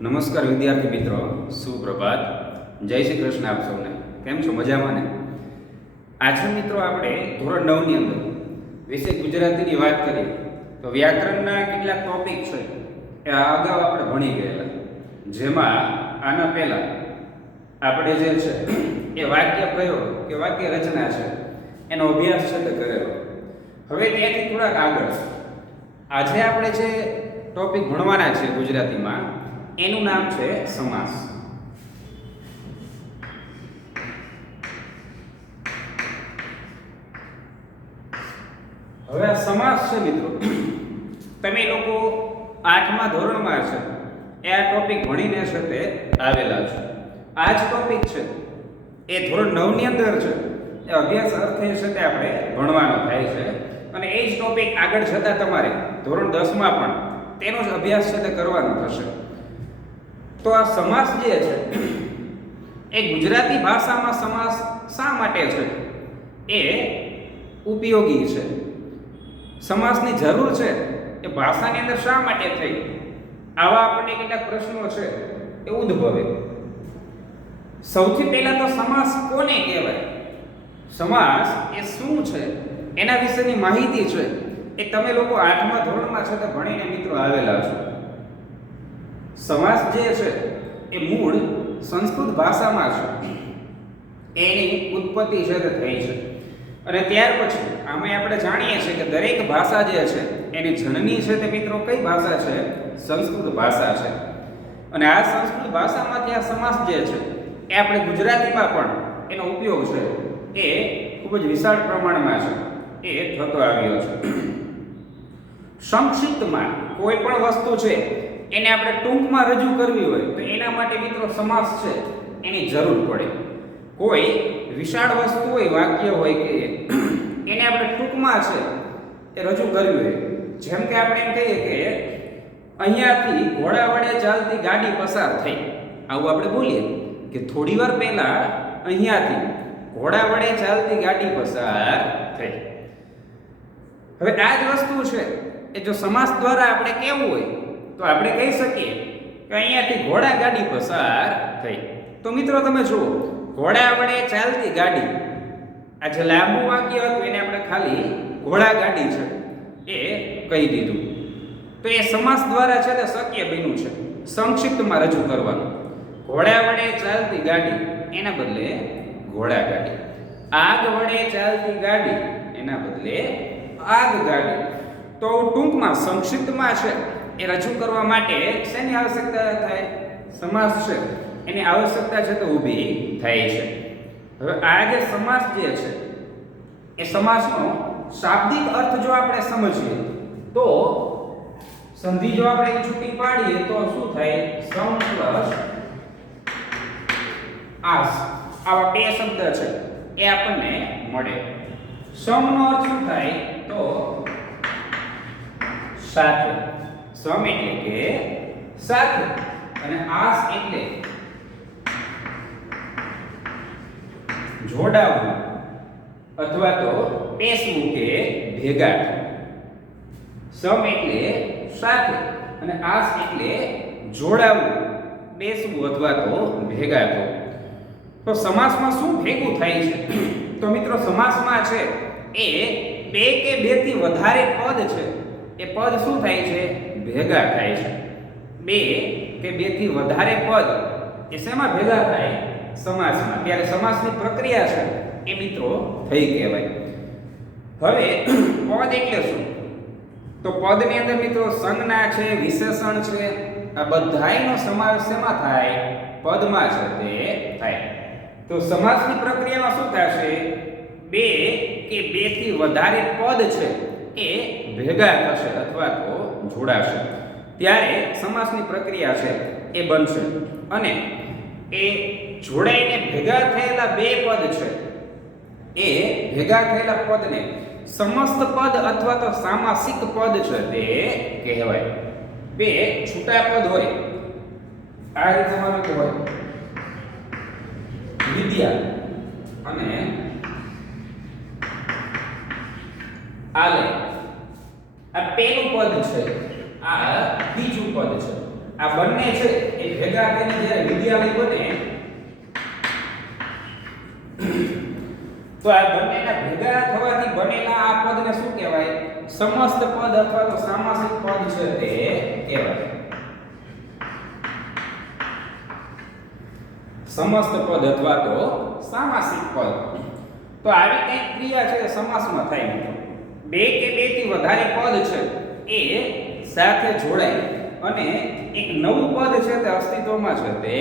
નમસ્કાર વિદ્યાર્થી મિત્રો, સુપ્રભાત, જય શ્રી કૃષ્ણ. આપ સૌને કેમ છો? મજામાં ને? આજે મિત્રો આપણે ધોરણ 9 ની અંદર વિષય ગુજરાતીની વાત કરીએ તો વ્યાકરણના કેટલાક ટોપિક છે એ અગાઉ આપણે ભણી ગયેલા, જેમાં આના પહેલા આપણે જે છે એ વાક્ય પ્રયોગ કે વાક્ય રચના છે એનો અભ્યાસ છે તે કરેલો. હવે ત્યાંથી થોડાક આગળ આજે આપણે જે ટોપિક ભણવાના છે ગુજરાતીમાં એનું નામ છે સમાસ. હવે આ સમાસ છે મિત્રો, તમે લોકો 8મા ધોરણમાં છે એ આ ટોપિક ભણીને છે તે આવેલા છે. આ જ ટોપિક છે એ ધોરણ 9 ની અંદર છે એ અભ્યાસ અર્થે છે તે આપણે ભણવાનો થાય છે, અને એ જ ટોપિક આગળ જતા તમારે ધોરણ 10માં પણ તેનો જ અભ્યાસ છે તે કરવાનો થશે. તો આ સમાસ જે છે એ ગુજરાતી ભાષામાં સમાસ શા માટે છે એ ઉપયોગી છે, સમાસની જરૂર છે એ ભાષાની અંદર શા માટે થઈ, આવા આપણને કેટલાક પ્રશ્નો છે એ ઉદ્ભવે. સૌથી પહેલા તો સમાસ કોને કહેવાય, સમાસ એ શું છે એના વિશેની માહિતી છે એ તમે લોકો 8મા ધોરણમાં છે તે ભણીને મિત્રો આવેલા છો. સમાસ જે છે એ મૂળ સંસ્કૃત ભાષામાં છે, એની ઉત્પત્તિ છે તે થઈ છે, અને ત્યાર પછી આમાં આપણે જાણીએ છીએ કે દરેક ભાષા જે છે એની જનની છે તે મિત્રો કઈ ભાષા છે? સંસ્કૃત ભાષા છે. અને આ સંસ્કૃત ભાષામાંથી આ સમાસ જે છે એ આપણે ગુજરાતીમાં પણ એનો ઉપયોગ છે એ ખૂબ જ વિશાળ પ્રમાણમાં છે એ થતો આવ્યો છે. સંક્ષિપ્તમાં કોઈ પણ વસ્તુ છે એને આપણે ટૂંકમાં રજૂ કરવી હોય તો એના માટે મિત્રો સમાસ છે એની જરૂર પડે. કોઈ વિશાળ વસ્તુ હોય, વાક્ય હોય કે એને આપણે ટૂંકમાં છે એ રજૂ કરવી હોય, જેમ કે આપણે એમ કહીએ કે અહીંયાથી ઘોડા વડે ચાલતી ગાડી પસાર થઈ, આવું આપણે બોલીએ કે થોડી વાર પહેલા અહીંયાથી ઘોડા વડે ચાલતી ગાડી પસાર થઈ. હવે આ જ વસ્તુ છે એ જો સમાસ દ્વારા આપણે કહેવું હોય તો આપણે કહી શકીએ કે અહીંયાથી ઘોડા ગાડી પસાર થઈ. તો મિત્રો તમે જુઓ, ઘોડા વડે ચાલતી ગાડી, આ જે લાંબુ વાક્ય હતું એને આપણે ખાલી ઘોડા ગાડી છે એ કહી દીધું. તો એ સમાસ દ્વારા છે તે શક્ય બન્યું છે સંક્ષિપ્તમાં રજૂ કરવાનું. ઘોડા વડે ચાલતી ગાડી એના બદલે ઘોડા ગાડી, આગ વડે ચાલતી ગાડી એના બદલે આગ ગાડી. તો ટૂંકમાં સંક્ષિપ્તમાં છે એ રજૂ કરવા માટે શેની આવશ્યકતા થાય? સમાસ છે એની આવશ્યકતા છે તો ઊભી થાય છે. હવે આ જે સમાસ જે છે એ સમાસનો શાબ્દિક અર્થ જો આપણે સમજીએ તો સંધિ જો આપણે છૂટી પાડીએ તો શું થાય? સમ પ્લસ આસ, આવા બે શબ્દ છે એ આપણને મળે. સમ નો અર્થ શું થાય? તો સાથે, સમ એટલે કે સાથે, અને આસ એટલે જોડાવું અથવા તો પેસવું કે ભેગા થવું. સમ એટલે સાથે અને આસ એટલે જોડાવું, બેસવું અથવા તો ભેગા થવું. તો સમાસમાં શું ભેગું થાય છે? તો મિત્રો સમાસમાં છે એ બે કે બે થી વધારે પદ છે એ પદ શું થાય છે? ભેગા થાય છે. બે કે બે થી વધારે પદ એ શેમાં ભેગા થાય? સમાસમાં. ત્યારે સમાસની પ્રક્રિયા છે એ મિત્રો થઈ કહેવાય. હવે પદ એટલે શું? તો પદની અંદર મિત્રો સંજ્ઞા છે, વિશેષણ છે, આ બધાયનો સમાવેશ શેમાં થાય? પદમાં છે તે થાય. તો સમાસની પ્રક્રિયામાં શું થશે? બે કે બે થી વધારે પદ છે એ ભેગા થશે અથવા તો જોડાશે, ત્યારે સમાસની પ્રક્રિયા છે એ બનશે. અને એ જોડાઈને ભેગા થયેલા બે પદ છે એ ભેગા થયેલા પદને સમસ્ત પદ અથવા તો સામાસિક પદ છે તે કહેવાય. બે છૂટા પદ હોય, આ રીતે માનો કે હોય વિદ્યા અને આલે, આ પેલું પદ છે, આ બીજું પદ છે, આ બંને છે એ ભેગા થઈને જ્યારે વિદ્યાલય બને તો આ બંનેના ભેગા થવાથી બનેલા આ પદને શું કહેવાય? સમસ્ત પદ અથવા તો સામાસિક પદ છે તે કહેવાય. સમસ્ત પદ અથવા તો સામાસિક પદ. તો આવી કઈ ક્રિયા છે સમાસમાં થાય મિત્રો. બે કે બેથી વધારે પદ છે એ સાથે જોડાય અને એક નવું પદ છે તે અસ્તિત્વમાં છે તે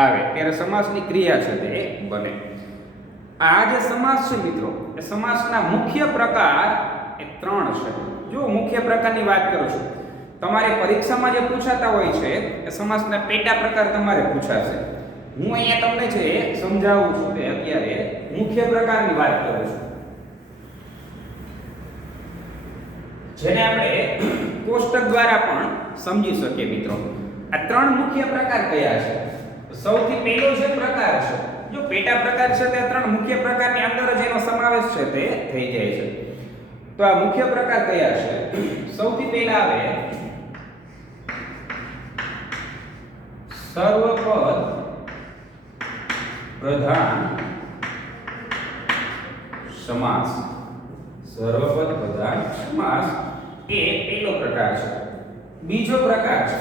આવે ત્યારે સમાસની ક્રિયા છે તે બને. આ જે સમાસ છે મિત્રો એ સમાસના મુખ્ય પ્રકાર એ 3 છે. જો મુખ્ય પ્રકારની વાત કરું છું, તમારે પરીક્ષામાં જે પૂછાતા હોય છે એ સમાસના પેટા પ્રકાર તમારે પૂછાશે. હું અહીંયા તમને જે સમજાવું છું તે અત્યારે મુખ્ય પ્રકારની વાત કરું છું, જેને આપણે કોષ્ટક દ્વારા પણ સમજી શકીએ મિત્રો. આ 3 મુખ્ય પ્રકાર કયા છે? સૌથી પહેલો જે પ્રકાર છે, જો પેટા પ્રકાર છે તે 3 મુખ્ય પ્રકારની અંદર જ એનો સમાવેશ છે તે થઈ જાય છે. તો આ મુખ્ય પ્રકાર કયા છે? સૌથી પહેલા આવે સર્વપદ પ્રધાન સમાસ. સર્વપદ પ્રધાન સમાસ એ પહેલો પ્રકાર છે. બીજો પ્રકાર છે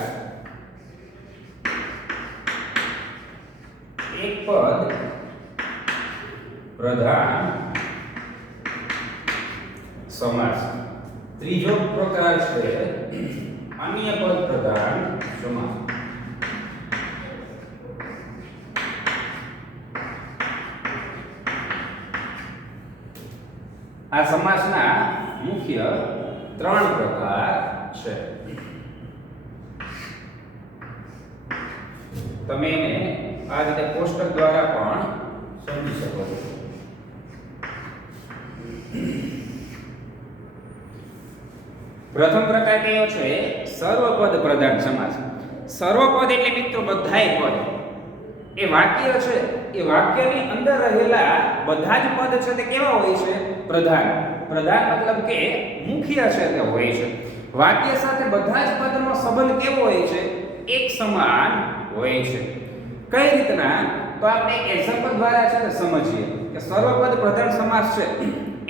એક પદ પ્રધાન સમાસ. ત્રીજો પ્રકાર છે અન્ય પદ પ્રધાન સમાસ. આ સમાસના મુખ્ય 3 પ્રકાર છે. તમે એને આ રીતે કોષ્ટક દ્વારા પણ સમજી શકો છો. પ્રથમ પ્રકાર કયો છે? સર્વપદ પ્રધાન સમાસ. સર્વપદ એટલે મિત્રો બધાય પદ. એ વાક્ય છે એ વાક્યની અંદર રહેલા બધા જ પદ છે તે કેવા હોય છે? પ્રધાન. પ્રધાન મતલબ કે મુખ્ય છે તે હોય છે. વાક્ય સાથે બધા જ પદનો સંબંધ કેવો હોય છે? એક સમાન હોય છે. કઈ રીતના? તો આપણે એક એક્ઝામ્પલ દ્વારા છે સમજીએ કે સર્વપદ પ્રધાન સમાસ છે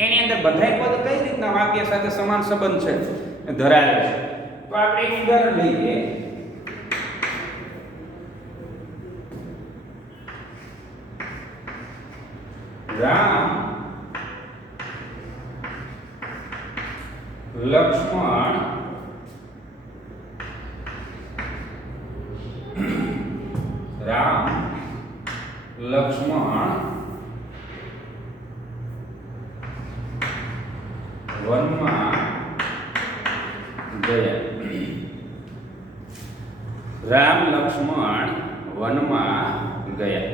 એની અંદર બધાય પદ કઈ રીતના વાક્ય સાથે સમાન સંબંધ છે ધરાવે છે. તો આપણે એક ઉદાહરણ લઈએ. રામ લક્ષ્મણ રામ લક્ષ્મણ વનમાં ગયા. રામ લક્ષ્મણ વનમાં ગયા.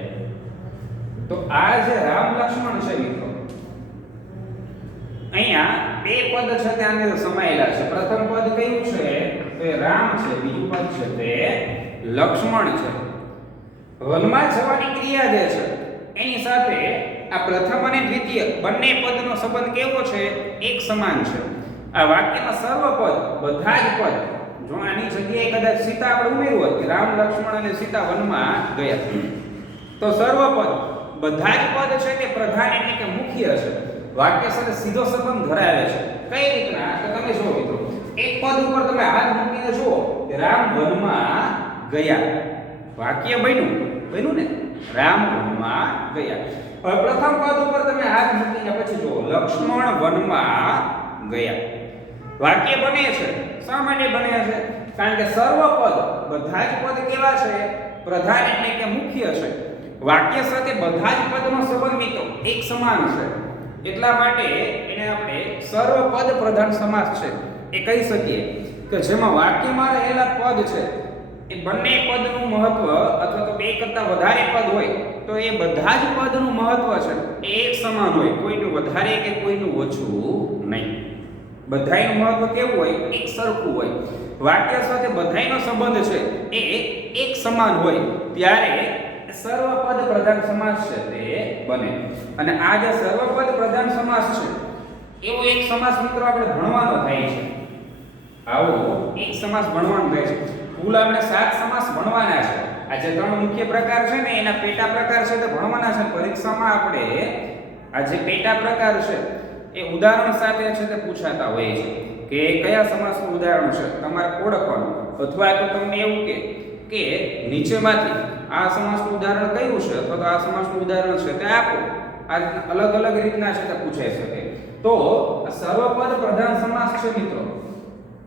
તો આ જે રામ લક્ષ્મણ છે મિત્રો, અહીંયા બે પદ છે તે આની અંદર સમાયેલા છે. પ્રથમ પદ કયું છે? તો એ રામ છે. બીજું પદ છે તે લક્ષ્મણ છે. વનમાં જવાની ક્રિયા જે છે એની સાથે આ પ્રથમ અને દ્વિતીય બંને પદનો સંબંધ કેવો છે? એક સમાન છે. આ વાક્યમાં સર્વપદ બધા જ પદ, જો આની જગ્યાએ કદાચ સીતા આપણે ઉમેર્યું હોત કે રામ લક્ષ્મણ અને સીતા વનમાં ગયા, તો સર્વપદ બધા જ પદ છે તે પ્રધાન એટલે કે મુખ્ય છે. વાક્ય સાથે સીધો સંબંધ ધરાવે છે. કઈ રીતના? તો તમે જુઓ મિત્રો, એક પદ ઉપર તમે હાથ મૂકીને જુઓ કે રામ વનમાં ગયા. વાક્ય બન્યું ને, રામ વનમાં ગયા. હવે પ્રથમ પદ ઉપર તમે હાથ મૂકીને પછી જુઓ લક્ષ્મણ વનમાં ગયા. વાક્ય બને છે. શા માટે બને છે? કારણ કે સર્વપદ બધા જ પદ કેવા છે? પ્રધાન એટલે કે મુખ્ય છે. વાક્ય સાથે બધા જ પદનો સંબંધ મિત્રો એક સમાન છે. એટલા માટે એને આપણે સર્વપદ પ્રધાન સમાસ છે એ કહી શકીએ કે જેમાં વાક્યમાં રહેલા પદ છે એ બંને પદનું મહત્વ અથવા તો બે કરતા વધારે પદ હોય તો એ બધા જ પદનું મહત્વ છે એ એક સમાન હોય, કોઈનું વધારે કે કોઈનું ઓછું નહીં. બધાયનું મહત્વ કેવું હોય? એક સરખું હોય. વાક્ય સાથે બધાયનો સંબંધ છે એ એક સમાન હોય ત્યારે સર્વપદ પ્રધાન સમાસ છે તે બને. અને આ જે સર્વપદ પ્રધાન સમાસ છે એવો એક સમાસ મિત્રો આપણે ભણવાનો થાય છે. આવો એક સમાસ ભણવાનું રહે છે. કુલ આપણે 7 સમાસ ભણવાના છે. આ જે 3 મુખ્ય પ્રકાર છે ને એના પેટા પ્રકાર છે તે ભણવાના છે. પરીક્ષામાં આપણે આ જે પેટા પ્રકાર છે એ ઉદાહરણ સાથે છે તે પૂછાતા હોય છે કે કયા સમાસનું ઉદાહરણ છે તમારે ઓળખવાનું, અથવા તો તમને એવું કે નીચેમાંથી આ સમાસનું ઉદાહરણ કયું છે અથવા તો આ સમાસનું ઉદાહરણ છે તે આપો. આ અલગ અલગ રીતના છે તે પૂછાઈ શકે. તો સર્વપદ પ્રધાન સમાસ છે મિત્રો,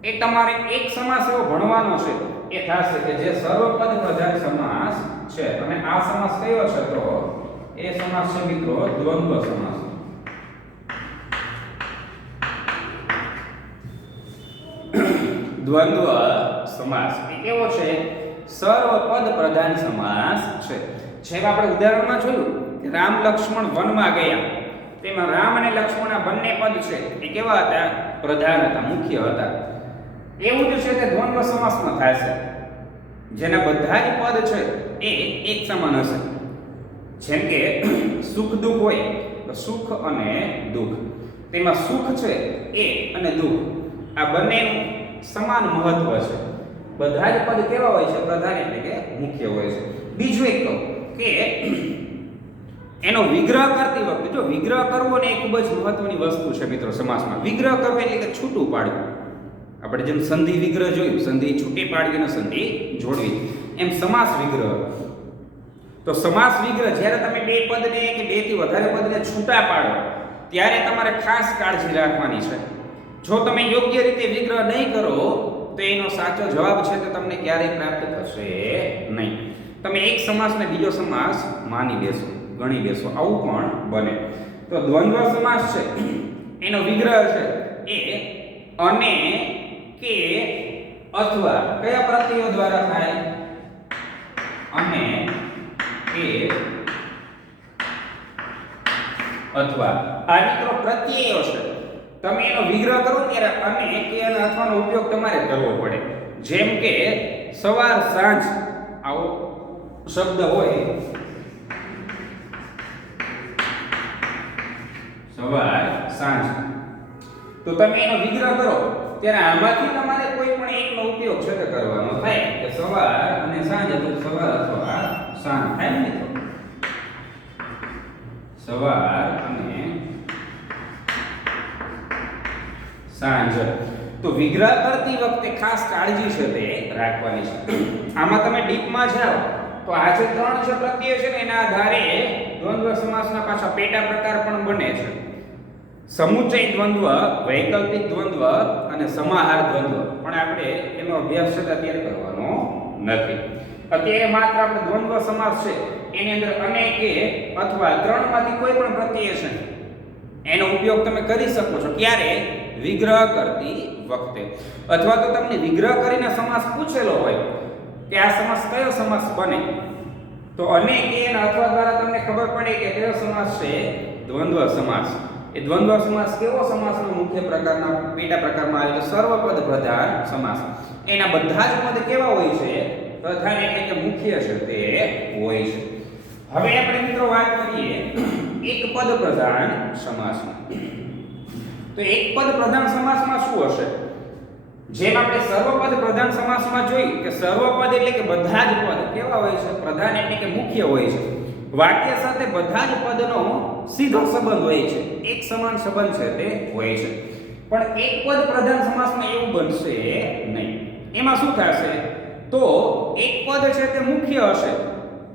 એ તમારે એક સમાસ એવો ભણવાનો છે એ થશે કે જે સર્વપદ પ્રધાન સમાસ છે. અને આ સમાસ કયો છે? તો એ સમાસ છે મિત્રો દ્વંદ્વ સમાસ. દ્વંદ્વ સમાસ એ કેવો છે? સર્વપદ પ્રધાન સમાસ છે. જેમ આપણે ઉદાહરણમાં જોયું કે રામ લક્ષ્મણ વનમાં ગયા, તેમાં રામ અને લક્ષ્મણના બંને પદ છે એ કેવા હતા? પ્રધાન હતા, મુખ્ય હતા. એવું જ છે તે દ્વંદ્વ સમાસમાં થશે, જેના બધા જ પદ છે એ એક સમાન હશે. જેમ કે સુખ દુઃખ હોય તો સુખ અને દુઃખ, તેમાં સુખ છે એ અને દુઃખ આ બંનેનું સમાન મહત્વ છે. બધા જ પદ કેવા હોય છે? પ્રધાન એટલે કે મુખ્ય હોય છે. બીજું એક કહું કે એનો વિગ્રહ કરતી વખતે, જો વિગ્રહ કરવો ને એ ખૂબ જ મહત્વની વસ્તુ છે મિત્રો સમાસમાં. વિગ્રહ કરવો એટલે કે છૂટું પાડવું. આપણે જેમ સંધિ વિગ્રહ જોયું, સંધિ છૂટી પાડવી અને સંધિ જોડવી, એમ સમાસ વિગ્રહ. તો સમાસ વિગ્રહ જ્યારે તમે બે પદને કે બે થી વધારે પદને છૂટા પાડો ત્યારે તમારે ખાસ કાળજી રાખવાની છે. જો તમે યોગ્ય રીતે વિગ્રહ નહીં કરો તો એનો સાચો જવાબ છે તે તમને ક્યારેય પ્રાપ્ત થશે નહીં. તમે એક સમાસને બીજો સમાસ માની બેસો, ગણી બેસો, આવું પણ બને. તો દ્વંદ્વ સમાસ છે એનો વિગ્રહ છે એ અને, કે, અથવા કયા પ્રત્યયો દ્વારા થાય? અને, કે, અથવા. આ મિત્રો પ્રત્યયો છે. તમે એનો વિગ્રહ કરો ત્યારે અને, કે અને અથવાનો ઉપયોગ તમારે કરવો પડે. જેમ કે સવાર સાંજ આવો શબ્દ હોય, સવાર સાંજ, તો તમે એનો વિગ્રહ કરો ત્યારે આમાંથી તમારે કોઈ પણ એકનો ઉપયોગ છે તે કરવાનો થાય. કે સવાર અને સાંજ, તો સવાર અથવા સાંજ થાય ને મિત્રો? સવાર અને સાંજ. તો વિગ્રહ કરતી વખતે ખાસ કાળજી છે તે રાખવાની છે. આમાં તમે ડીપમાં જાઓ તો આ જે 3 જે પ્રત્યય છે ને એના આધારે દ્વંદ્વ સમાસના પાછા પેટા પ્રકાર પણ બને છે. સમુચ્ચય દ્વંદ્વ, વૈકલ્પિક દ્વંદ્વ અને સમાહાર દ્વંદ્વ. પણ આપણે એનો અભ્યાસ છે અત્યારે કરવાનો નથી. અત્યારે માત્ર આપણે દ્વંદ્વ સમાસ છે એની અંદર અને, કે, અથવા 3 માંથી કોઈ પણ પ્રત્યય છે એનો ઉપયોગ તમે કરી શકો છો. ક્યારે? વિગ્રહ કરતી વખતે. અથવા તો તમને વિગ્રહ કરીને સમાસ પૂછેલો હોય કે આ સમાસ કયો સમાસ બને, તો અને, કે અને અથવા દ્વારા તમને ખબર પડે કે કયો સમાસ છે? દ્વંદ્વ સમાસ. એ દ્વંદ્વ સમાસ કેવો સમાસનો મુખ્ય પ્રકારના પેટા પ્રકારમાં આવે છે? સર્વપદ પ્રધાન સમાસ. એના બધા જ પદ કેવા હોય છે? પ્રધાન એટલે કે મુખ્ય છે તે હોય છે. હવે આપણે મિત્રો વાત કરીએ એક પદ પ્રધાન સમાસની. તો એક પદ પ્રધાન સમાસમાં શું હશે? જેમ આપણે સર્વપદ પ્રધાન સમાસમાં જોઈ કે સર્વપદ એટલે કે બધા જ પદ કેવા હોય છે? પ્રધાન એટલે કે મુખ્ય હોય છે. વાક્ય સાથે બધા જ પદનો સીધો સંબંધ હોય છે, એક સમાન સંબંધ છે તે હોય છે. પણ એક પદ પ્રધાન સમાસમાં એવું બનશે નહીં. એમાં શું થશે? તો એક પદ છે તે મુખ્ય હશે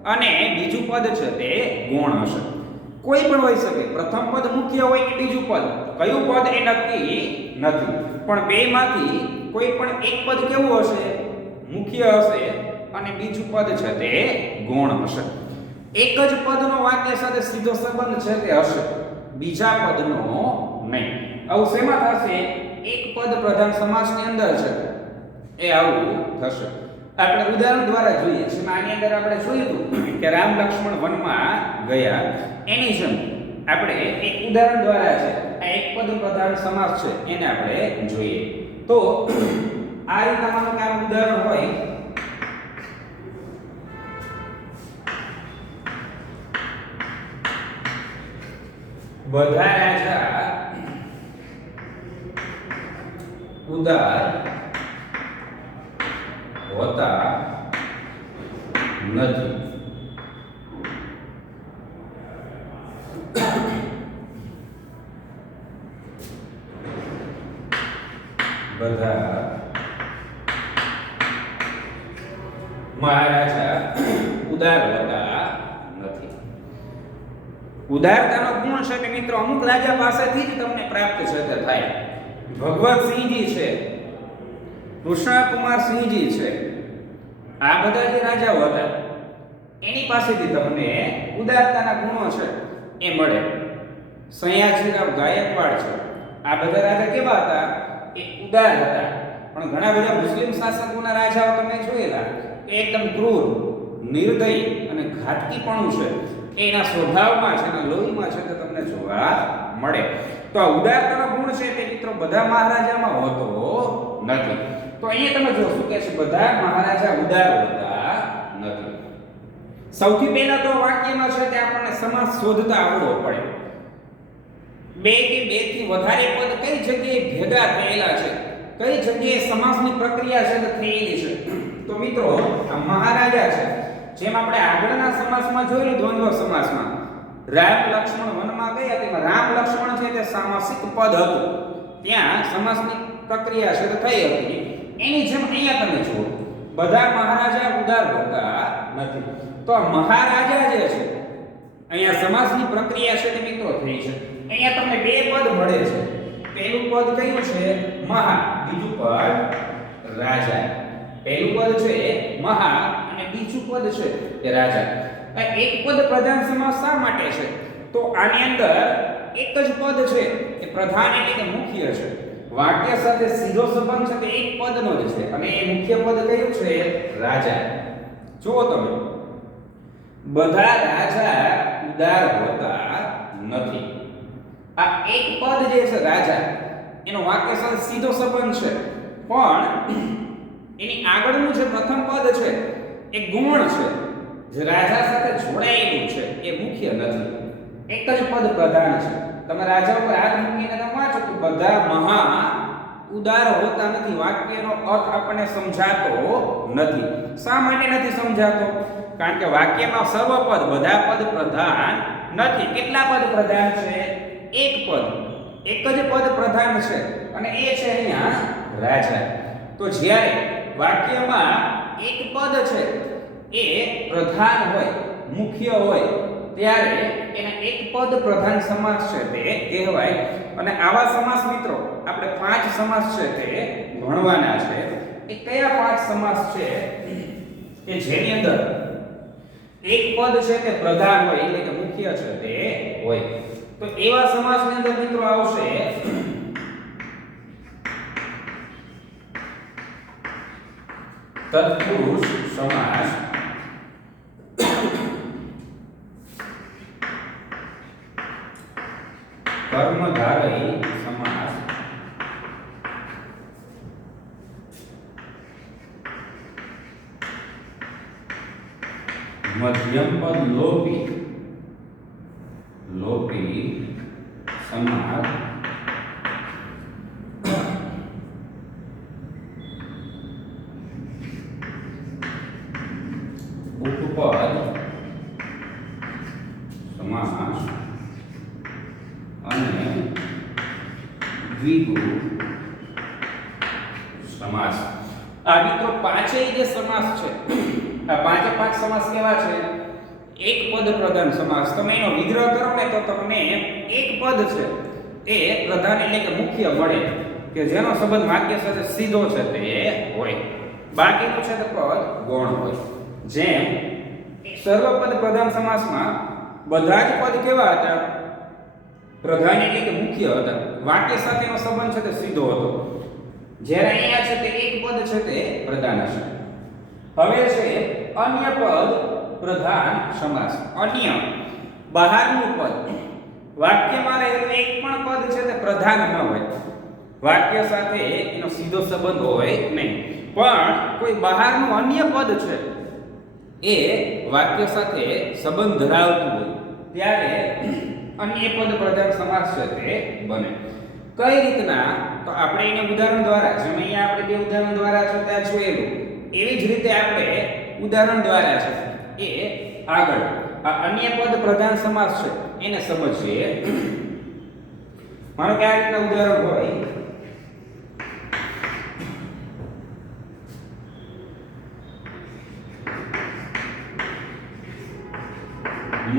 અને બીજું પદ છે તે ગૌણ હશે. કોઈ પણ હોઈ શકે, પ્રથમ પદ મુખ્ય હોય કે બીજું પદ, કયું પદ એ નક્કી નથી. પણ બેમાંથી કોઈ પણ એક પદ કેવું હશે? મુખ્ય હશે અને બીજું પદ છે તે ગૌણ હશે. એક જ પદનો વાક્ય સાથે સીધો સંબંધ છે તે હશે, બીજા પદનો નહીં. આવું શેમાં થશે? એક પદ પ્રધાન સમાસની અંદર છે એ આવું થશે. આપણે ઉદાહરણ દ્વારા જોઈએ છીએ. આની અંદર આપણે જોયું કે રામ લક્ષ્મણ વનમાં ગયા, એની જેમ આપણે એક ઉદાહરણ દ્વારા છે આ એક પદ પ્રધાન સમાસ છે એને આપણે જોઈએ. તો આ રીતના માનો કે આ ઉદાહરણ હોય, બધા રાજા ઉદાર હોતા નથી. બધા મહારાજા ઉદાર હોતા નથી. ઉદારતાનો ગુણ છે કે મિત્રો અમુક રાજા પાસેથી જ તમને પ્રાપ્ત છે તે થાય. ભગવતસિંહજી છે, કૃષ્ણકુમારસિંહજી છે, આ બધા જે રાજાઓ હતા એની પાસેથી તમને ઉદારતાના ગુણો છે એ મળે. સયાજીરાવ ગાયકવાડ છે, આ બધા રાજા કેવા હતા? એ ઉદાર હતા. પણ ઘણા બધા મુસ્લિમ શાસકોના રાજાઓ તમે જોયેલા કે એકદમ ક્રૂર, નિર્દય અને ઘાતકીપણું છે એના સ્વભાવમાં છે, એના લોહીમાં છે, તે તમને જોવા મળે. તો આ ઉદારતાનો ગુણ છે તે મિત્રો બધા મહારાજામાં હોતો નથી. તો અહીંયા તમે જો શું કહે છે? બધા મહારાજા ઉદાર હોતા નથી. સૌથી પહેલા તો વાક્યમાં છે તે આપણને સમાસ શોધતા આવડવો પડે. બે કે બે થી વધારે પદ કઈ જગ્યાએ ભેગા થયેલા છે, કઈ જગ્યાએ સમાસની પ્રક્રિયા છે તે થયેલી છે. તો મિત્રો આ મહારાજા છે, જેમ આપણે આગળના સમાસમાં જોયું દ્વંદ્વ સમાસમાં રામ લક્ષ્મણ વનમાં ગયા તેમાં રામ લક્ષ્મણ છે તે સામાસિક પદ હતું, ત્યાં સમાસની પ્રક્રિયા છે તે થઈ હતી. એની જેમ અહીંયા તમે જુઓ બધા મહારાજા ઉદાર હોતા નથી. તો આ મહારાજા જે છે અહીંયા સમાસની પ્રક્રિયા છે તે મિત્રો થઈ છે. અહીંયા તમને બે પદ મળે છે. પહેલું પદ કયું છે? મહા. બીજું પદ રાજા. પહેલું પદ છે મહા અને બીજું પદ છે એ રાજા. એક પદ પ્રધાન સમાસ શા માટે છે? તો આની અંદર એક જ પદ છે એ પ્રધાન એટલે કે મુખ્ય છે. વાક્ય સાથે સીધો સંબંધ છે તે એક પદનો જ છે અને એ મુખ્ય પદ કયું છે? રાજા. જુઓ તમે, બધા રાજા ઉદાર હોતા નથી. આ એક પદ જે છે રાજા, એનો વાક્ય સાથે સીધો સંબંધ છે, પણ એની આગળનું જે પ્રથમ પદ છે એ ગુણ છે જે રાજા સાથે જોડાયેલું છે, એ મુખ્ય નથી. એક જ પદ પ્રધાન છે. તમે રાજા ઉપર હાથ મૂકીને તમે વાંચો તો બધા મહા ઉદાર હોતા નથી. વાક્યનો અર્થ આપણને સમજાતો નથી. શા માટે નથી સમજાતો? કારણ કે વાક્યમાં સર્વપદ બધા પદ પ્રધાન નથી. કેટલા પદ પ્રધાન છે? એક પદ, એક જ પદ પ્રધાન છે અને એ છે અહીંયા રાજા. તો જ્યારે વાક્યમાં એક પદ છે એ પ્રધાન હોય, મુખ્ય હોય, ત્યારે એને એક પદ પ્રધાન સમાસ છે તે કહેવાય. અને આવા સમાસ મિત્રો આપણે 5 સમાસ છે તે ભણવાના છે. એ કયા 5 સમાસ છે કે જેની અંદર એક પદ છે તે પ્રધાન હોય એટલે કે મુખ્ય છે તે હોય? તો એવા સમાસની અંદર મિત્રો આવશે તત્પુરુષ સમાસ, કર્મધારય સમાસ, મધ્યમ પદ લોપી સમાસ, ઉપપદ સમાસ અને દ્વિગુ સમાસ. આ મિત્રો પાંચેય જે સમાસ છે, આ પાંચે પાંચ સમાસ કેવા છે? એક પદ પ્રધાન સમાસ. તમે એનો વિગ્રહ કરો ને તો તમને એક પદ છે એ પ્રધાન એટલે કે મુખ્ય મળે કે જેનો સંબંધ વાક્ય સાથે સીધો છે તે હોય. બાકીનું છે તે પદ ગૌણ હોય. જેમ સર્વપદ પ્રધાન સમાસમાં બધા જ પદ કેવા હતા? પ્રધાન એટલે કે મુખ્ય હતા. વાક્ય સાથેનો સંબંધ છે તે સીધો હતો. જ્યારે અહીંયા છે તે એક પદ છે તે પ્રધાન છે. હવે છે અન્ય પદ પ્રધાન સમાસ. અન્ય બહારનું પદ, વાક્યમાં રહેલું એક પણ પદ છે તે પ્રધાન ન હોય, વાક્ય સાથે એનો સીધો સંબંધ હોય નહીં, પણ કોઈ બહારનું અન્ય પદ છે એ વાક્ય સાથે સંબંધ ધરાવતું હોય ત્યારે અન્ય પદ પ્રધાન સમાસ છે તે બને. કઈ રીતના? તો આપણે એને ઉદાહરણ દ્વારા, જેમ અહીંયા આપણે બે ઉદાહરણ દ્વારા છે ત્યાં જોયેલું એવી જ રીતે આપણે ઉદાહરણ દ્વારા છે એ આગળ આ અન્ય પદ પ્રધાન સમાસ છે એને સમજીએ. માનો કે આ રીતના ઉદાહરણ હોય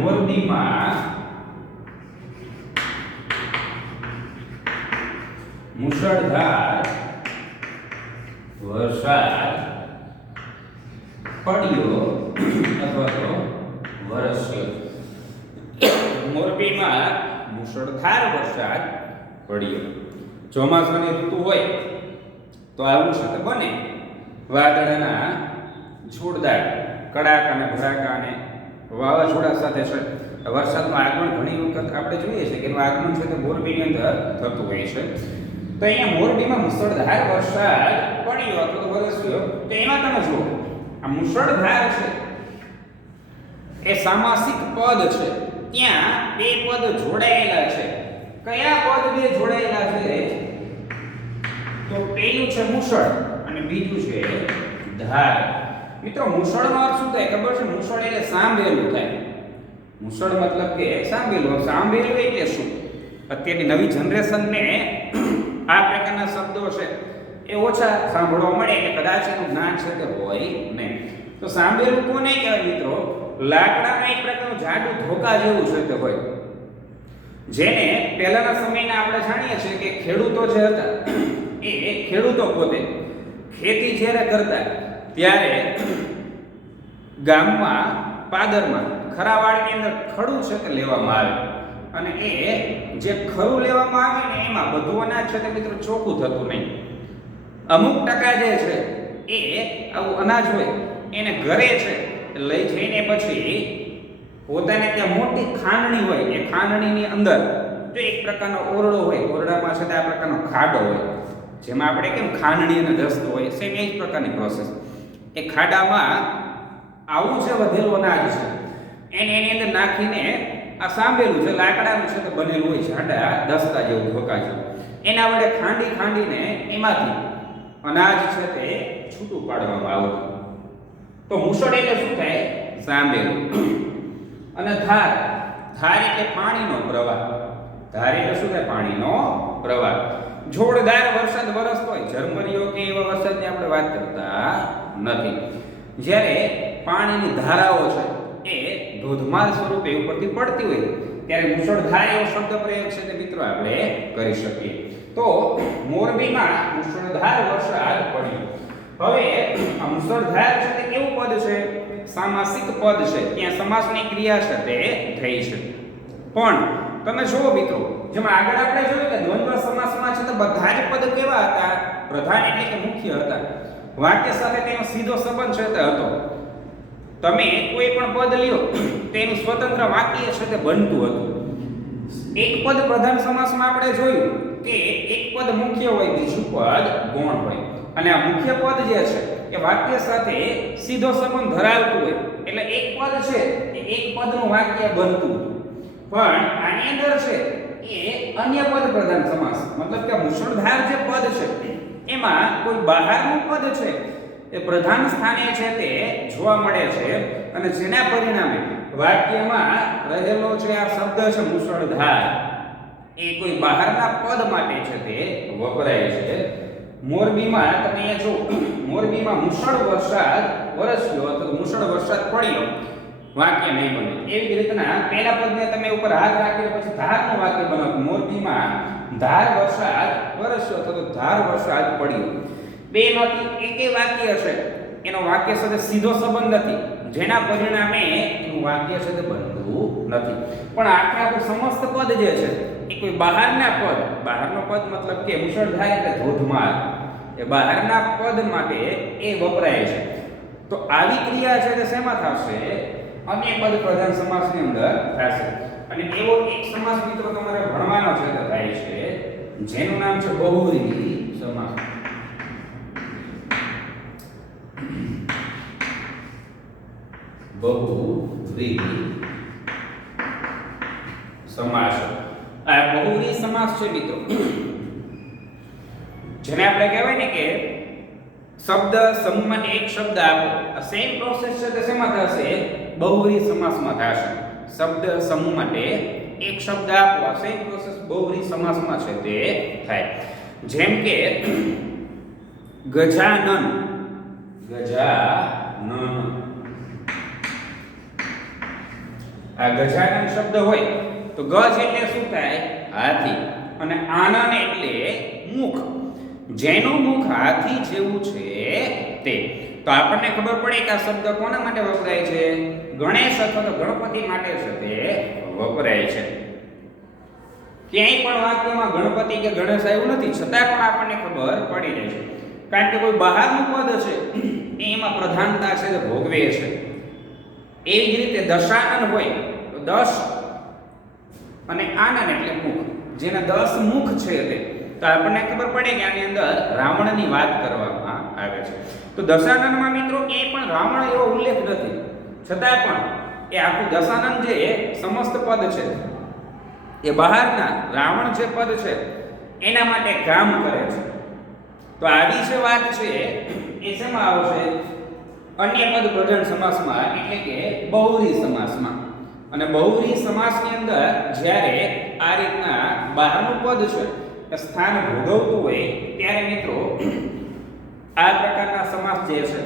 મોરબીમાં મુશળધાર વરસાદ પડ્યો અથવા તો વરસ્યો. મોરબીમાં મુશળધાર વરસાદ પડ્યો. ચોમાસાની ઋતુ હોય તો આવું છે કે બને વાદળના જોરદાર કડાકા અને ભડાકા અને વાવાઝોડા સાથે છે વરસાદનું આગમન ઘણી વખત આપણે જોઈએ છે કે એનું આગમન છે તે મોરબીની અંદર થતું હોય છે. તો અહીંયા મોરબીમાં મુશળધાર વરસાદ પડ્યો અથવા તો વરસ્યો. તો એમાં તમે જુઓ આ મુશળધાર છે એ સામાસિક પદ છે. ત્યાં બે પદ જોડાયેલા છે. કયા પદ બે જોડાયેલા છે? તો પહેલું છે મુશળ અને બીજું છે ધાર. મિત્રો મુશળનો અર્થ શું થાય ખબર છે? મુશળ એટલે સાંભળેલું થાય. મુશળ મતલબ કે સાંભળેલું. સાંભળેલું એટલે શું? અત્યારની નવી જનરેશનને આ પ્રકારના શબ્દો છે એ ઓછા સાંભળવા મળે એટલે કદાચ એનું જ્ઞાન છે તે હોય નહીં. તો સાંભળેલું કોને કહેવાય મિત્રો? લાકડાના એક પ્રકારનું જાડું ધોકા જેવું છે તે હોય, જેને પહેલાના સમયના આપણે જાણીએ છીએ કે ખેડૂતો જે હતા એ ખેડૂતો પોતે ખેતી જ્યારે કરતા ત્યારે ગામમાં પાદરમાં ખરાવાડની અંદર ખડું છે તે લેવામાં આવે અને એ જે ખરું લેવામાં આવે ને એમાં બધું અનાજ છે તે મિત્રો ચોખ્ખું થતું નહીં. અમુક ટકા જે છે એ આવું અનાજ હોય એને ઘરે છે લઈ જઈને પછી પોતાને ત્યાં મોટી ખાંડણી હોય એ ખાંડણીની અંદર જો એક પ્રકારનો ઓરડો હોય, ઓરડામાં છે તે આ પ્રકારનો ખાડો હોય જેમાં આપણે કેમ ખાંડણી અને દસ્તો હોય સેમ એ જ પ્રકારની પ્રોસેસ. એ ખાડામાં આવું જે વધેલું અનાજ છે એને એની અંદર નાખીને આ સાંભેલું છે લાકડાનું છે તો બનેલું હોય જાડા દસ્તા જેવું ધોકા જેવું એના વડે ખાંડીને એમાંથી અનાજ છે તે છૂટું પાડવામાં આવતું. તો મુશળ એટલે શું થાય? સાંભેલું. અને ધાર, ધાર એટલે પાણીનો પ્રવાહ. ધાર એટલે શું થાય? પાણીનો પ્રવાહ. જોરદાર વરસાદ વરસતો હોય, ઝરમરીઓ કે એવા વરસાદની આપણે વાત કરતા નથી. જ્યારે પાણીની ધારાઓ છે એ ધોધમાર સ્વરૂપે ઉપરથી પડતી હોય ત્યારે મુશળધાર એવો શબ્દ પ્રયોગ છે તે મિત્રો આપણે કરી શકીએ. તો મોરબીમાં મુશળધાર વરસાદ પડ્યો. હવે આ મુશળધાર છે તે કેવું પદ છે? સામાસિક પદ છે. ત્યાં સમાસની ક્રિયા છે તે થઈ છે. પણ તમે જુઓ મિત્રો, જેમાં આગળ આપણે જોયું કે દ્વંદ્વ સમાસમાં છે તો બધા જ પદ કેવા હતા? પ્રધાન એટલે કે મુખ્ય હતા. વાક્ય સાથે તેનો સીધો સંબંધ છે તે હતો. તમે કોઈ પણ પદ લ્યો તેનું સ્વતંત્ર વાક્ય છે તે બનતું હતું. એક પદ પ્રધાન સમાસમાં આપણે જોયું કે એક પદ મુખ્ય હોય, બીજું પદ ગૌણ હોય. અને આ મુખ્ય પદ જે છે એ વાક્ય સાથે સીધો સંબંધ ધરાવતું હોય એટલે એક પદ છે એ એક પદનું વાક્ય બનતું હતું. પણ આની અંદર છે એ અન્ય પદ પ્રધાન સમાસ, મતલબ કે મુશળધાર જે પદ છે એમાં કોઈ બહારનું પદ છે એ પ્રધાન સ્થાને છે તે જોવા મળે છે અને જેના પરિણામે વાક્યમાં રહેલો છે આ શબ્દ છે મુશળધાર એ કોઈ બહારના પદ માટે છે તે વપરાય છે. મોરબીમાં તમે જો મોરબીમાં મુશળ વરસાદ વરસ્યો અથવા મુશળ વરસાદ પડ્યો વાક્ય નહીં બને. એવી રીતના પહેલા પદને તમે ઉપર હાથ રાખીને પછી ધારનું વાક્ય બનાવો. મોરબીમાં ધાર વરસાદ વરસ્યો અથવા તો ધાર વરસાદ પડ્યો. બેમાંથી એકે વાક્ય છે એનો વાક્ય સાથે સીધો સંબંધ નથી, જેના પરિણામે એનું વાક્ય છે તે બનતું નથી. પણ આખું સમસ્ત પદ જે છે એ કોઈ બહારના પદ, બહારનો પદ મતલબ કે મુશળધાર એટલે ધોધમાર, એ બહારના પદ માટે એ વપરાય છે. તો આવી ક્રિયા છે તે શેમાં થશે? અન્ય પદ પ્રધાન સમાસની અંદર થશે. અને એવો એક સમાસ મિત્રો તમારે ભણવાનો છે તે થાય છે જેનું નામ છે બહુવ્રીહી સમાસ. બહુવ્રીહી સમાસ. આ બહુવ્રીહી સમાસ છે મિત્રો જેને આપણે કહેવાય ને કે શબ્દ સમૂહ માટે એક શબ્દ આપો. આ સેમ પ્રોસેસ છે તે શેમાં થશે? બહુવ્રીહી સમાસમાં થશે. શબ્દ સમૂહ માટે એક શબ્દ આપો. આ સેમ પ્રોસેસ બહુવ્રીહી સમાસમાં છે તે થાય. જેમ કે ગજાનન, ગજાનન. આ ગજાનન શબ્દ હોય તો ગજ એટલે શું થાય? હાથી. અને આનન એટલે મુખ. જેનું મુખ હાથી જેવું છે તે. તો આપણને ખબર પડે કે આ શબ્દ કોના માટે વપરાય છે? ગણેશ અથવા તો ગણપતિ માટે છે તે વપરાય છે. ક્યાંય પણ વાક્યમાં ગણપતિ કે ગણેશ આવ્યું નથી, છતાં પણ આપણને ખબર પડી જાય છે. કારણ કે કોઈ બહારનું પદ છે એ એમાં પ્રધાનતા છે તે ભોગવે છે. એવી જ રીતે દશાનન હોય તો દશ અને આનન એટલે મુખ. જેના 10 મુખ છે તે, તો આપણને ખબર પડે કે આની અંદર રાવણની વાત કરવામાં આવે છે. તો દશાનનમાં મિત્રો ક્યાંય પણ રાવણ એવો ઉલ્લેખ નથી, છતાં પણ એ આખું દશાનન જે સમસ્ત પદ છે એ બહારના રાવણ જે પદ છે એના માટે કામ કરે છે. તો આવી જે વાત છે એ શેમાં આવશે? અન્ય પદ પ્રધાન સમાસમાં, એટલે કે બહુવ્રીહી સમાસમાં. અને બહુવ્રીહી સમાસની અંદર જ્યારે આ રીતના બહારનું પદ છે એ સ્થાન ભોગવતું હોય ત્યારે મિત્રો આ પ્રકારના સમાસ જે છે,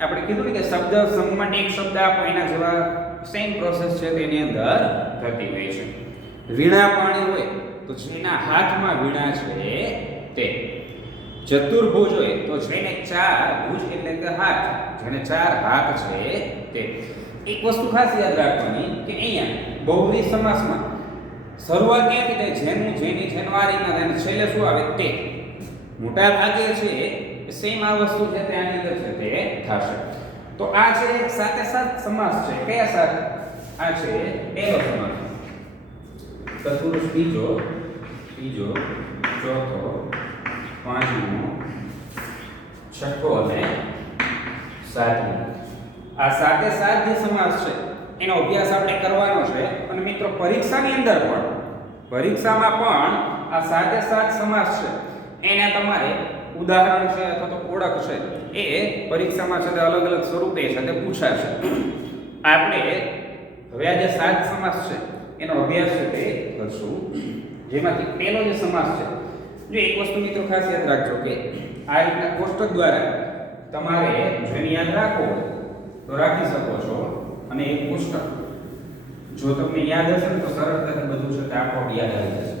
આપણે કીધું ને કે શબ્દ સમૂહ માટે એક શબ્દ આપો, એના જેવા સેમ પ્રોસેસ છે તેની અંદર થતી હોય છે. વીણા પાણી હોય તો જેના હાથમાં વીણા છે તે. ચતુર્ભુજ હોય તો જેને 4 ભુજ એટલે કે હાથ, જેને 4 હાથ છે તે. એક વસ્તુ ખાસ યાદ રાખવાની કે અહીંયા બહુવ્રીહી સમાસમાં શરૂઆત ક્યાંથી થાય? જેનું, જેની, જેનવારી ના થાય. છેલ્લે શું આવે? તે. મોટા ભાગે છે સેમ આ વસ્તુ છે તે આની અંદર છે તે થશે. તો આ છે એક સાથે સાત સમાસ છે. કયા સાત? આ છે પહેલો સમાસ, તત્પુરુષ બીજો, ત્રીજો, ચોથો, પાંચમો, છઠ્ઠો અને સાતમો. આ સાથે સાત જે સમાસ છે એનો અભ્યાસ આપણે કરવાનો છે. અને મિત્રો પરીક્ષાની અંદર પણ, પરીક્ષામાં પણ આ સાથે સાત સમાસ છે એને તમારે ઉદાહરણ છે અથવા તો ઓળખ છે એ પરીક્ષામાં છે તે અલગ અલગ સ્વરૂપે છે તે પૂછાશે. આપણે હવે આ જે સાત સમાસ છે એનો અભ્યાસ છે તે કરશું. જેમાંથી પહેલો જે સમાસ છે, જો એક વસ્તુ મિત્રો ખાસ યાદ રાખજો કે આ રીતના કોષ્ટક દ્વારા તમારે જેને યાદ રાખવો તો રાખી શકો છો. અને એક કોષ્ટક જો તમને યાદ હશે ને તો સરળતાથી બધું છે તે આપોઆપ યાદ આવી જશે.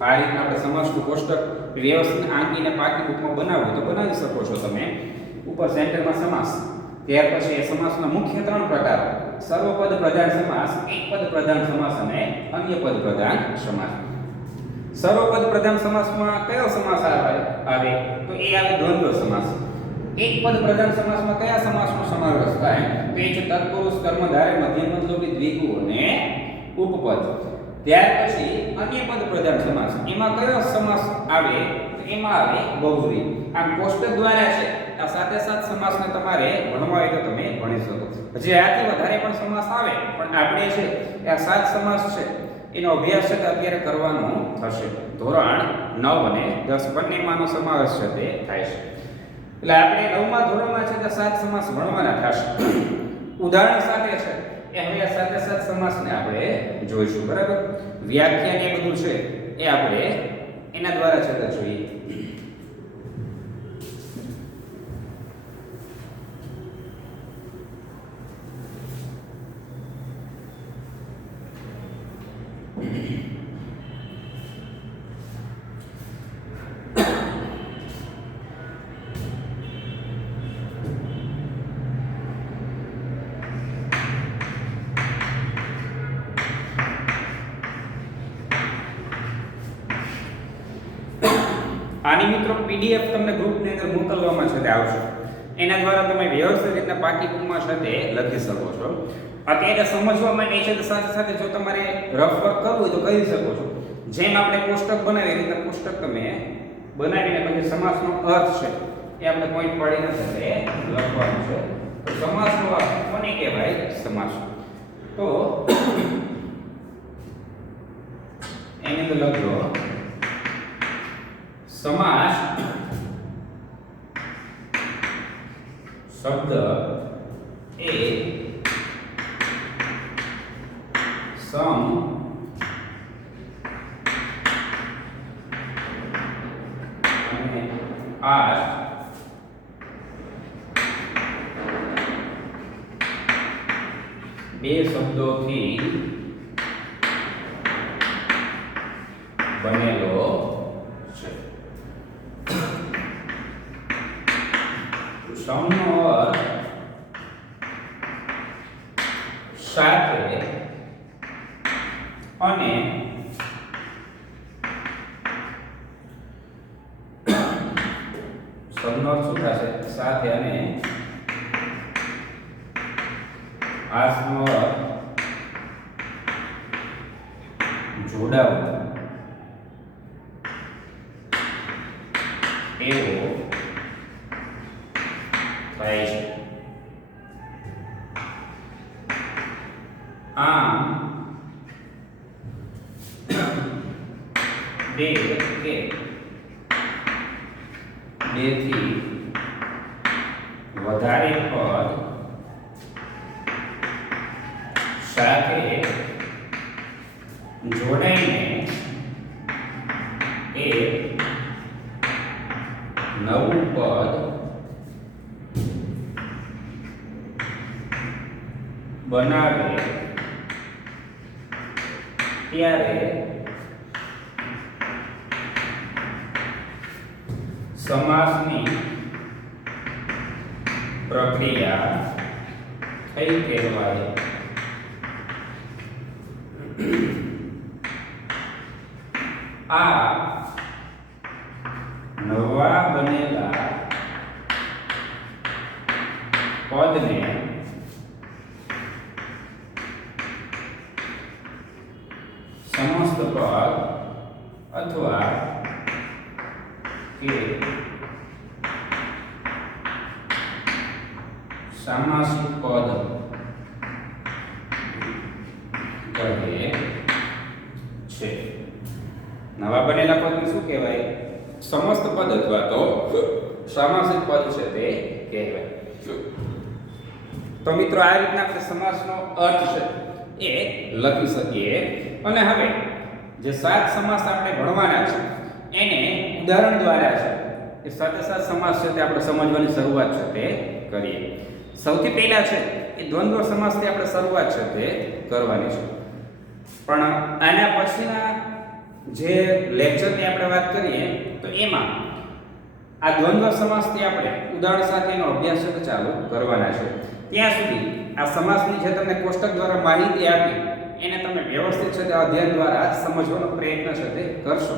આ રીતના આપણે સમાસનું કોષ્ટક વ્યવસ્થિત આંકીને પાકી બુકમાં બનાવવું તો બનાવી શકો છો તમે. ઉપર સેન્ટરમાં સમાસ, ત્યાર પછી એ સમાસના મુખ્ય 3 પ્રકાર: સર્વપદ પ્રધાન સમાસ, એક પદ પ્રધાન સમાસ અને અન્ય પદ પ્રધાન સમાસ. સર્વપદ પ્રધાન સમાસમાં કયો સમાસ આવે? તો એ આવે દ્વંદ્વ સમાસ. એક પદ પ્રધાન સમાસમાં કયા સમાસનો સમાવેશ થાય? તો એ છે તત્પુરુષ, કર્મધારય, મધ્યમપદલોપી, દ્વિગુ અને ઉપપદ. ત્યાર પછી અન્ય પદ પ્રધાન સમાસ, એમાં કયો સમાસ આવે? તો એમાં આવે બહુવ્રીહી. આમ કોષ્ટક દ્વારા છે આ સાથે સાત સમાસને તમારે ભણવા હોય તો તમે ભણી શકો. હજી આથી વધારે પણ સમાસ આવે, પણ આપણે છે આ સાત સમાસ છે એનો અભ્યાસ છે કે અત્યારે કરવાનો થશે. ધોરણ 9 અને 10 બંનેમાંનો સમાવેશ છે તે થાય છે. એટલે આપણે 9મા ધોરણમાં છે તે સાત સમાસ ભણવાના થશે. ઉદાહરણ સાથે છે એ હવે આ સાથે સાત સમાસને આપણે જોઈશું. બરાબર? વ્યાખ્યાન એ બધું છે એ આપણે એના દ્વારા છે તે જોઈએ. આની મિત્રો પીડીએફ તમને ગ્રુપની અંદર મોકલવામાં છે તે આવશે. એના દ્વારા તમે વ્યવસ્થિત રીતના પાકી બુકમાં છે તે લખી શકો છો. અત્યારે સમજવા માટે છે તો સાથે સાથે જો તમારે રફ વર્ક કરવું હોય તો કરી શકો છો. જેમ આપણે કોષ્ટક બનાવીએ એ રીતના કોષ્ટક તમે બનાવીને પછી સમાસનો અર્થ છે એ આપણે પોઈન્ટ પાડીને છે લખવાનું છે. તો સમાસનો અર્થ કોને કહેવાય? સમાસ. તો એની અંદર લખજો સમાસ શબ્દ એ સમ અને આર બે શબ્દોથી બનેલો છે. સમનો અર્થ સાથે અને સમનો અર્થ શું થશે? સાથે અને આસનો અર્થ જોડાવું એવો થાય છે. આમ બે કે બેથી વધારે પદ સાથે જોડાઈને એક નવું પદ બનાવે ત્યારે સમાસની પ્રક્રિયા થઈ કહેવાય. આ નવા બનેલા પદને સમસ્ત પદ અથવા કે સામાસિક પદ કહે છે. નવા બનેલા પદને શું કહેવાય? સમસ્ત પદ અથવા તો સામાસિક પદ છે તે કહેવાય. તો મિત્રો આ રીતના આપણે સમાસનો અર્થ છે એ લખી શકીએ. અને હવે જે 7 સમાસ આપણે ભણવાના છે એને ઉદાહરણ દ્વારા છે એ સાથે સમાસ છે તે આપણે સમજવાની શરૂઆત છે તે કરીએ. સૌથી પહેલા છે એ દ્વંદ્વ સમાસથી આપણે શરૂઆત છે તે કરવાની છે. પણ આના પછીના જે લેક્ચરની આપણે વાત કરીએ તો એમાં આ દ્વંદ્વ સમાસથી આપણે ઉદાહરણ સાથેનો અભ્યાસ છે ચાલુ કરવાના છે. ત્યાં સુધી આ સમાસની જે તમને કોષ્ટક દ્વારા માહિતી આપી એને તમે વ્યવસ્થિત છે તે અધ્યયન દ્વારા સમજવાનો પ્રયત્ન છે તે કરશો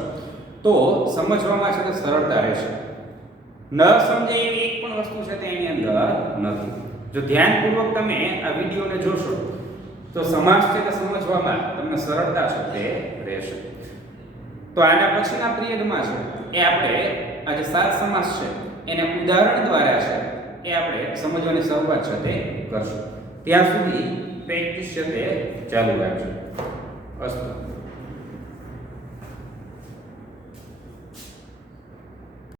તો સમજવામાં છે તે સરળતા રહેશે. ન સમજાય એવી એક પણ વસ્તુ છે તે એની અંદર નથી. જો ધ્યાનપૂર્વક તમે આ વિડીયોને જોશો તો સમાસ છે તે સમજવામાં તમને સરળતા છે તે રહેશે. તો આના પછીના પિરિયડમાં છે એ આપણે આ જે 7 સમાસ છે એને ઉદાહરણ દ્વારા છે એ આપણે સમજવાની શરૂઆત છે તે કરશું. ત્યાં સુધી પ્રેક્ટિસ છે તે ચાલુ રાખજો. અસ્તુ.